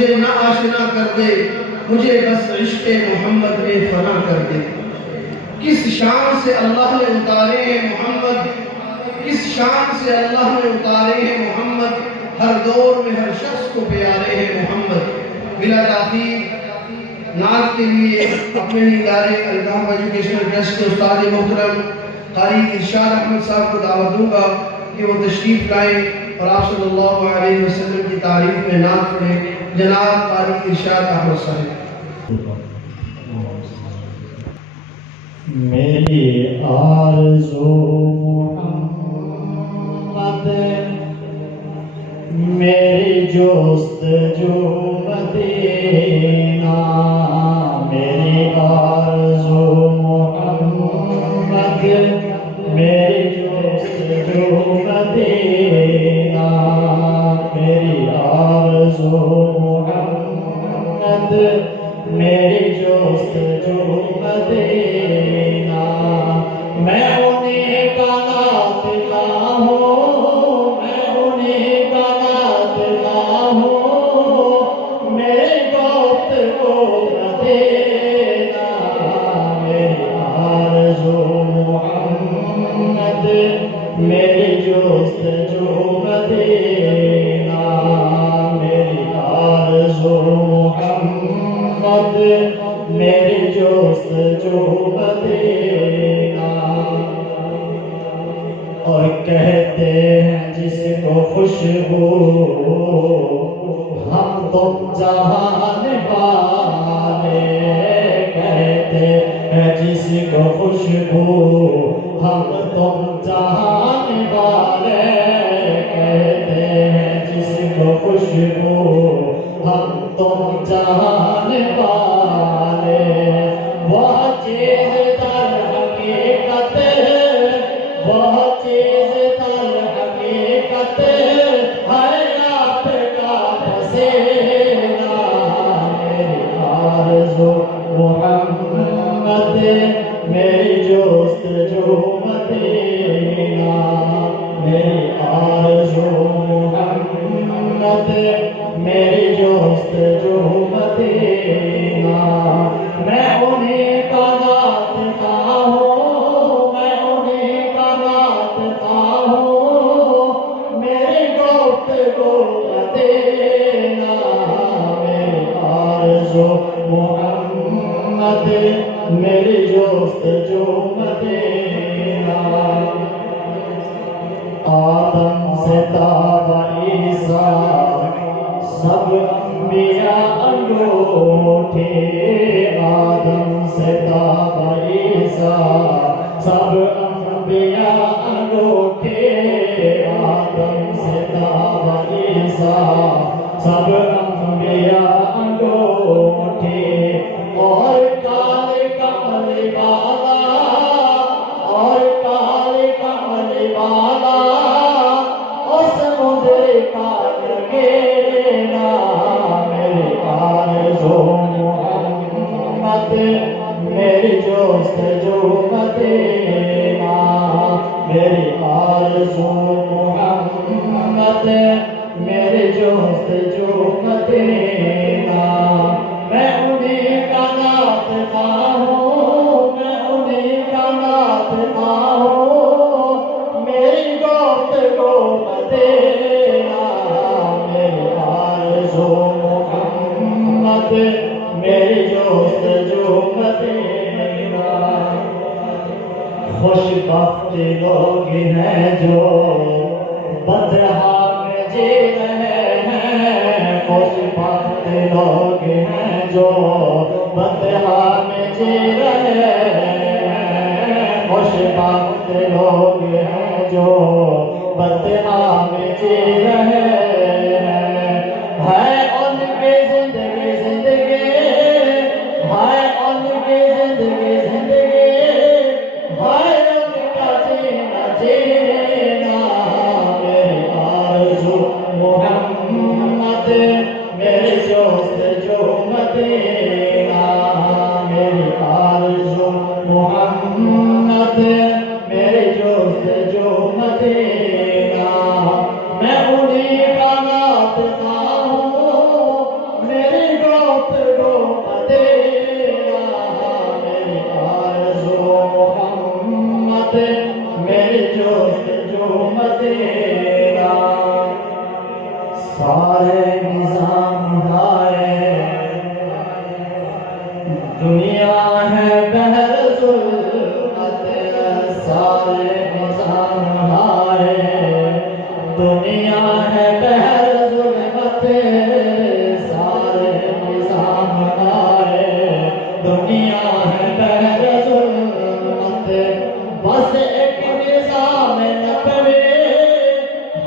مجھے نہ آشنا کر دے، مجھے بس عشق محمد میں فنا کر دے۔ کس شان سے اللہ نے اتارے ہیں محمد، کس شان سے اللہ نے اتارے ہیں محمد، ہر دور میں ہر شخص کو پیارے ہیں محمد۔ بلا تاخیر نعت کے لیے اپنے ادارے الکام ایجوکیشنل ٹرسٹ کے استاد محترم قاری ارشاد احمد صاحب کو دعوت دوں گا کہ وہ تشریف لائیں اور آپ صلی اللہ علیہ وسلم کی تعریف میں نعت پڑھیں۔ جناب قاری ارشاد احمد صاحب۔ میری آرزو محمد، میری جستجو مدینہ، میری آرزو محمد، میری جستجو مدینہ، میری آرزو محمد، میری جستجو مدینہ، میں انہیں کا ناطقہ ہوں، میں انہیں کا ناطقہ ہوں، میرے گوت کو مدینہ، میری آرزو محمد، میری جستجو مدینہ، میری آرزو محمد، میری جستجو مدینہ۔ اور کہتے ہیں جس کو خوشبو ہم تم جہان والے، کہتے ہیں جس کو خوشبو ہم تم جہان والے، کہتے ہیں جس کو خوشبو ہم تم جہان والے، وہ چیز در حقیقت، وہ چیز در حقیقت حیات کا پسینہ، میری آرزو محمد، میری جستجو مدینہ، میری آرزو محمد، میری جستجو مدینہ، میں انہیں کا ناطقہ ہوں، میں انہیں کا ناطقہ ہوں، میری گفتگو مدینہ، میری آرزو محمد، میری جستجو مدینہ۔ آدم سے تا عیسیٰ سب انبیاء انگوٹھے، آدم سے تا عیسیٰ سب انبیاء انگوٹھے، آدم سے تا عیسیٰ سب انبیاء انگوٹھے، اور کالے کمل والا، اور کالے کمل والا اس مدر کا گینا، میری آرزو محمد، میری جستجو مدینہ، میری آرزو محمد، میری جستجو مدینہ، میں انہیں کا ناطقہ ہوں، میں انہیں کا ناطقہ ہوں، میری گفتگو مدینہ، میری آرزو محمد، میری جستجو مدینہ۔ خوش بخت لوگ ہیں جو بدحال میں جی رہے ہیں، خوش بخت لوگ ہیں جو بدحال میں جی رہے ہیں، خوش بخت لوگ ہیں جو بدحال میں جی رہے ہیں، ہے ان کی زندگی زندگی، ہے ان کی زندگی زندگی، ہے ان کا جینا جینا، میری آرزو محمد، میری جستجو مدینہ، میری آرزو محمد، میری جستجو مدینہ، میں انہیں کا ناطقہ ہوں، سارے نظام ہائے دنیا ہے بہر ظلمت سارے نظام ہائے دنیا ہے بہر ظلمت سارے نظام ہائے دنیا ہے بہر ظلمت بس ایک نظام نقوی ہے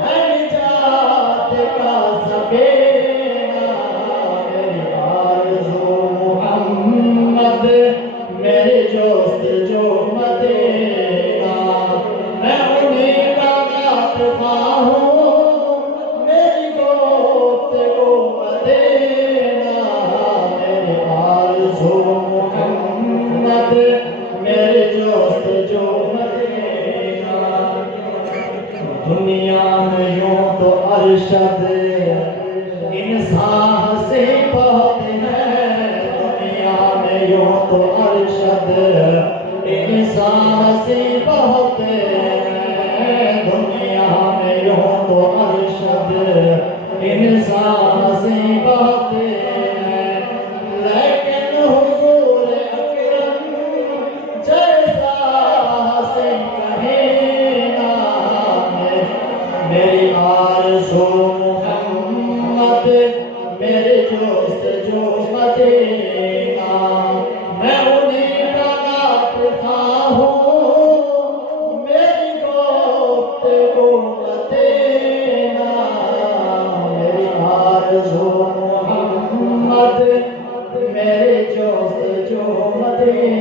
نجات کا سبینا میری آرزو محمد میری جوست جو مدینہ میں انہیں کا ناطفہ ہوں میری گفت کو مدینہ میری آرزو محمد میری جوست جو مدینہ دنیا میں یوں تو ارشد انسان سے بہت ہے دنیا میں یوں تو ارشد انسان سے بہت ہے دنیا میں یوں تو ارشد انسان سے بہت ہے لیکن حضور اکرم جیسا حسین کہینا میری آرزو محمد میرے جوست جو مدینہ میں انہیں کا ناطفہ ہوں میری گفت کو مدینہ میری آرزو محمد میرے جوست جو مدینہ